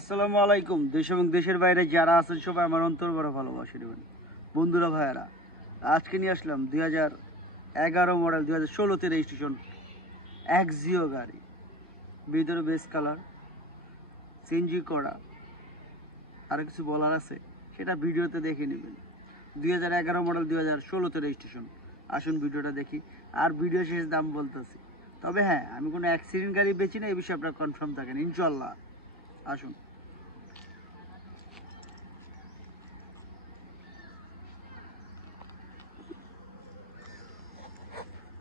আসসালামু আলাইকুম। দেশ এবং দেশের বাইরে যারা আছেন সবাই আমার অন্তর বড় ভালোবাসা দেবেন। বন্ধুরা ভাইয়েরা, আজকে নিয়ে আসলাম 2011 মডেল 2016তে রেজিস্ট্রেশন এক্সিও গাড়ি। ভিতরে বেস কালার, সিএনজি করা। আরও কিছু বলার আছে সেটা ভিডিওতে দেখে নেবেন। 2011 মডেল 2016তে রেজিস্ট্রেশন। আসুন ভিডিওটা দেখি, আর ভিডিও শেষ দাম বলতেছি। তবে হ্যাঁ, আমি কোনো অ্যাক্সিডেন্ট গাড়ি বেচি না, এই বিষয়ে আপনারা কনফার্ম থাকেন ইনশাল্লাহ। আসুন।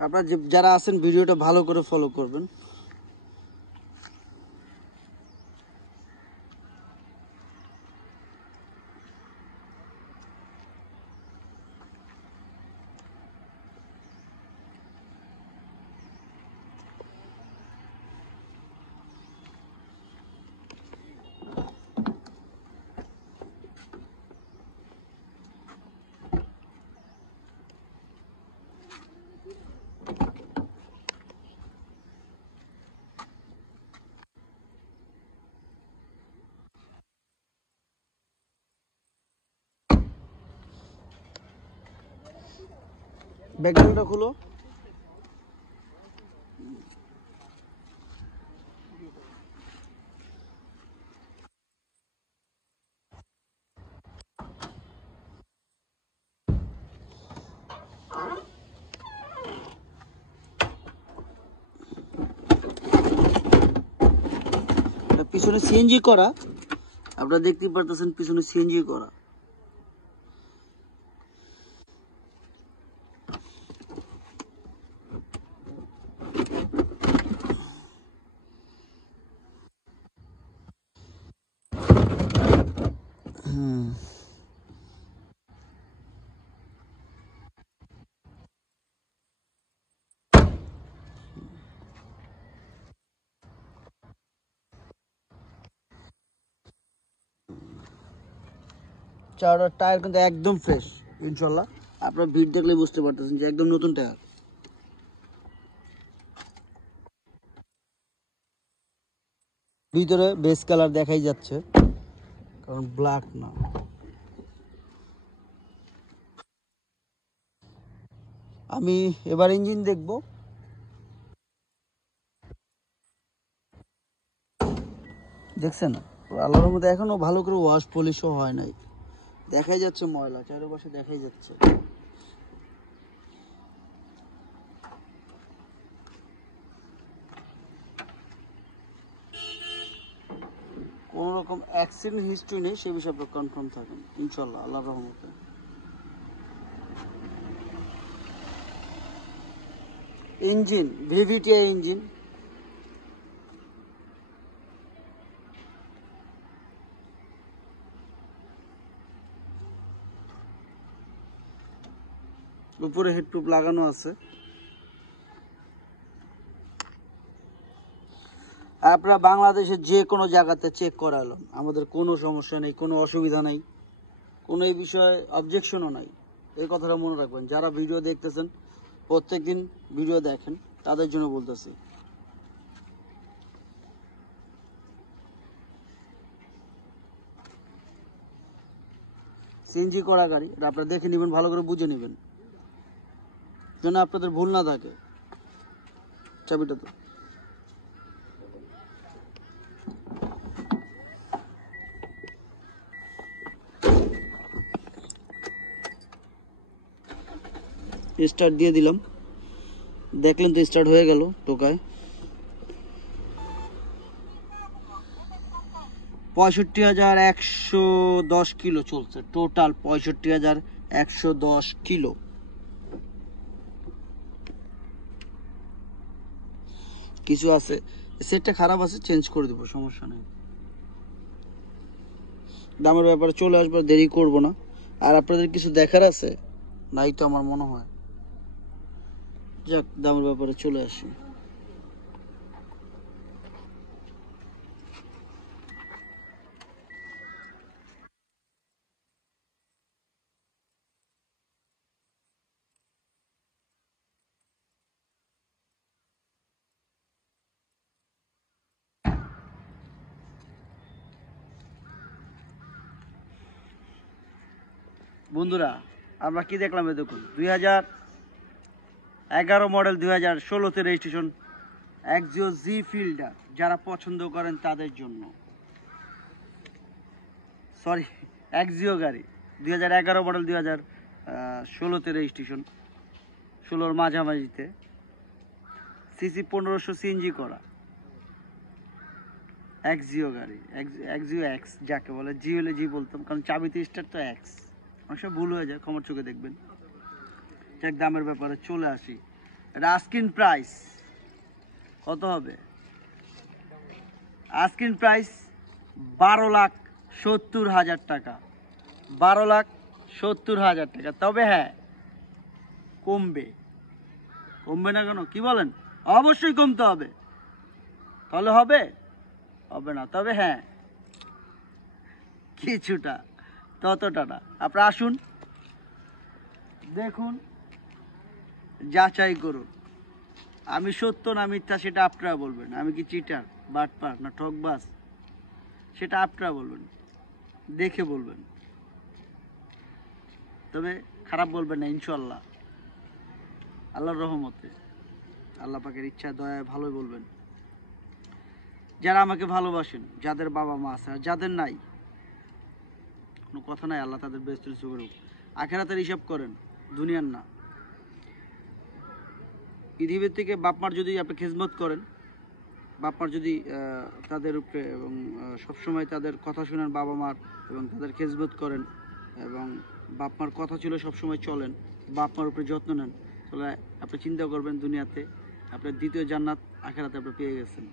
আপনারা যারা আছেন ভিডিওটা ভালো করে ফলো করবেন। ব্যাকগ্রাউন্ডটা খুলো। পিছনে সিএনজি করা, আপনারা দেখতেই পারতেছেন পিছনে সিএনজি করা। চারটা টায়ার কিন্তু একদম ফ্রেশ ইনশাল্লাহ। আপনারা ভিড় দেখলে বুঝতে পারতেছেন যে একদম নতুন টায়ার। ভিতরে বেস কালার দেখাই যাচ্ছে, কারণ ব্ল্যাক না। আমি এবার ইঞ্জিন দেখব। দেখছেন আল্লাহর মধ্যে এখনো ভালো করে ওয়াশ পলিশও হয় নাই, দেখাই যাচ্ছে ময়লা চারপাশে দেখাই যাচ্ছে। কোনো রকম অ্যাক্সিডেন্ট হিস্ট্রি নেই, সে বিষয়ে আপনার কনফার্ম থাকেন ইনশাল্লাহ আল্লাহর রহমতে। Engine VVTi engine. উপরে হেডপ্রুফ লাগানো আছে। আপনারা বাংলাদেশের যে কোনো জায়গাতে চেক করালাম, আমাদের কোনো সমস্যা নেই, কোনো অসুবিধা নেই, কোনো এই বিষয়ে অবজেকশনও নাই। এই কথাটা মনে রাখবেন। যারা ভিডিও দেখতেছেন, প্রত্যেকদিন ভিডিও দেখেন, তাদের জন্য বলতেছি। সিএনজি করা গাড়ি, এটা আপনারা দেখে নেবেন, ভালো করে বুঝে নেবেন, যেন আপনাদের ভুল না থাকে। চাবিটা তো স্টার্ট দিয়ে দিলাম, দেখলেন তো স্টার্ট হয়ে গেল টোকায়। 65,110 কিলো চলছে টোটাল, 65,110 কিলো। কিছু আছে সেটটা খারাপ আছে, চেঞ্জ করে দেবো, সমস্যা নেই। দামের ব্যাপারে চলে আসবো, দেরি করব না। আর আপনাদের কিছু দেখার আছে নাই তো আমার মনে হয়। যাক, দামের ব্যাপারে চলে আসি। বন্ধুরা আমরা কি দেখলাম, দেখুন 2011 মডেল 2016তে রেজিস্ট্রেশন এক্সিও জি ফিল্ডার, যারা পছন্দ করেন তাদের জন্য। সরি, এক্সিও গাড়ি 2011 মডেল 2016তে রেজিস্ট্রেশন, 16-র মাঝামাঝিতে, সিসি 1500 সিএনজি করা এক্সিও গাড়ি, এক্সিও এক্স যাকে বলে। জি হলে জি বলতাম, কারণ চাবিতে স্টার্ট তো এক্স, অনেক সময় ভুল হয়ে যায়, ক্ষমার চোখে দেখবেন। যাক, দামের ব্যাপারে চলে আসি। এটা আস্কিং প্রাইস কত হবে? আস্কিং প্রাইস 12,70,000 টাকা, 12,70,000 টাকা। তবে হ্যাঁ, কমবে না কেন, কি বলেন? অবশ্যই কমতে হবে, তাহলে হবে না। তবে হ্যাঁ, কিছুটা, ততটা না। আপনারা আসুন, দেখুন, যাচাই করুন। আমি সত্য না মিথ্যা সেটা আপনারা বলবেন। আমি কি চিটার, বাটপার না ঠকবাজ সেটা আপনারা বলবেন, দেখে বলবেন। তবে খারাপ বলবেন না, ইনশাল্লাহ, আল্লাহর রহমতে, আল্লাহ পাকের ইচ্ছা দয়ায় ভালোই বলবেন। যারা আমাকে ভালোবাসেন, যাদের বাবা মা আছে, আর যাদের নাই, কোনো কথা নাই, আল্লাহ তাদের বেস্ট করুক। আখেরাতের হিসাব করেন, দুনিয়ার না। পৃথিবীর থেকে বাপমার যদি আপনি খেজমত করেন, বাপমার যদি তাদের উপরে এবং সবসময় তাদের কথা শুনেন বাবা মার, এবং তাদের খেজমত করেন, এবং বাপমার কথা ছিল সবসময় চলেন, বাপমার উপরে যত্ন নেন, তাহলে আপনি চিন্তা করবেন দুনিয়াতে আপনার দ্বিতীয় জান্নাত আখেরাতে আপনি পেয়ে গেছেন।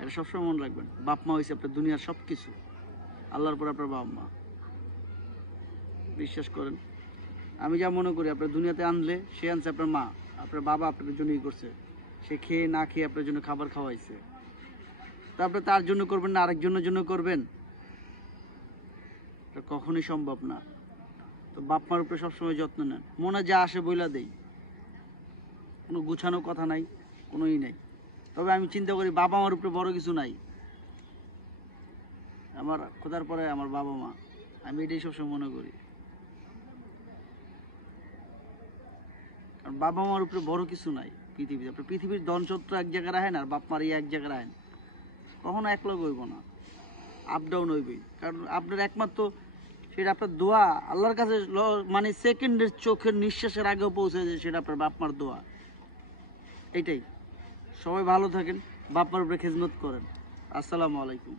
এটা সবসময় মনে রাখবেন। বাপ মা হয়েছে আপনার দুনিয়ার সব কিছু, আল্লাহর পর আপনার বাবা মা। বিশ্বাস করেন, আমি যা মনে করি, আপনার দুনিয়াতে আনলে সে আনছে আপনার মা, আপনার বাবা আপনাদের জন্যই করছে, সে খেয়ে না খেয়ে আপনার জন্য খাবার খাওয়াইছে। তো আপনি তার জন্য করবেন না আরেকজনের জন্য করবেন? এটা কখনোই সম্ভব না। তো বাপ মার উপরে সবসময় যত্ন নেন, মনে যা আসে বইলা দেই, কোনো গুছানো কথা নাই, কোনোই নাই। তবে আমি চিন্তা করি বাবা মার উপরে বড় কিছু নাই, আমার খোদার পরে আমার বাবা মা, আমি এটাই সবসময় মনে করি। কারণ বাবা মার উপরে বড় কিছু নাই পৃথিবীতে। আপনার পৃথিবীর ধনচত্র এক জায়গায় রাখেন, আর বাপ মার এক জায়গায় রাখেন, কখনো এক লগ হইব না, আপ ডাউন হইবেই। কারণ আপনার একমাত্র সেটা আপনার দোয়া আল্লাহর কাছে, মানে সেকেন্ডের চোখের নিঃশ্বাসের আগেও পৌঁছে যায়, সেটা আপনার বাপ মার দোয়া। এটাই। সবাই ভালো থাকেন, বাপ মার উপরে খেজমত করেন। আসসালামু আলাইকুম।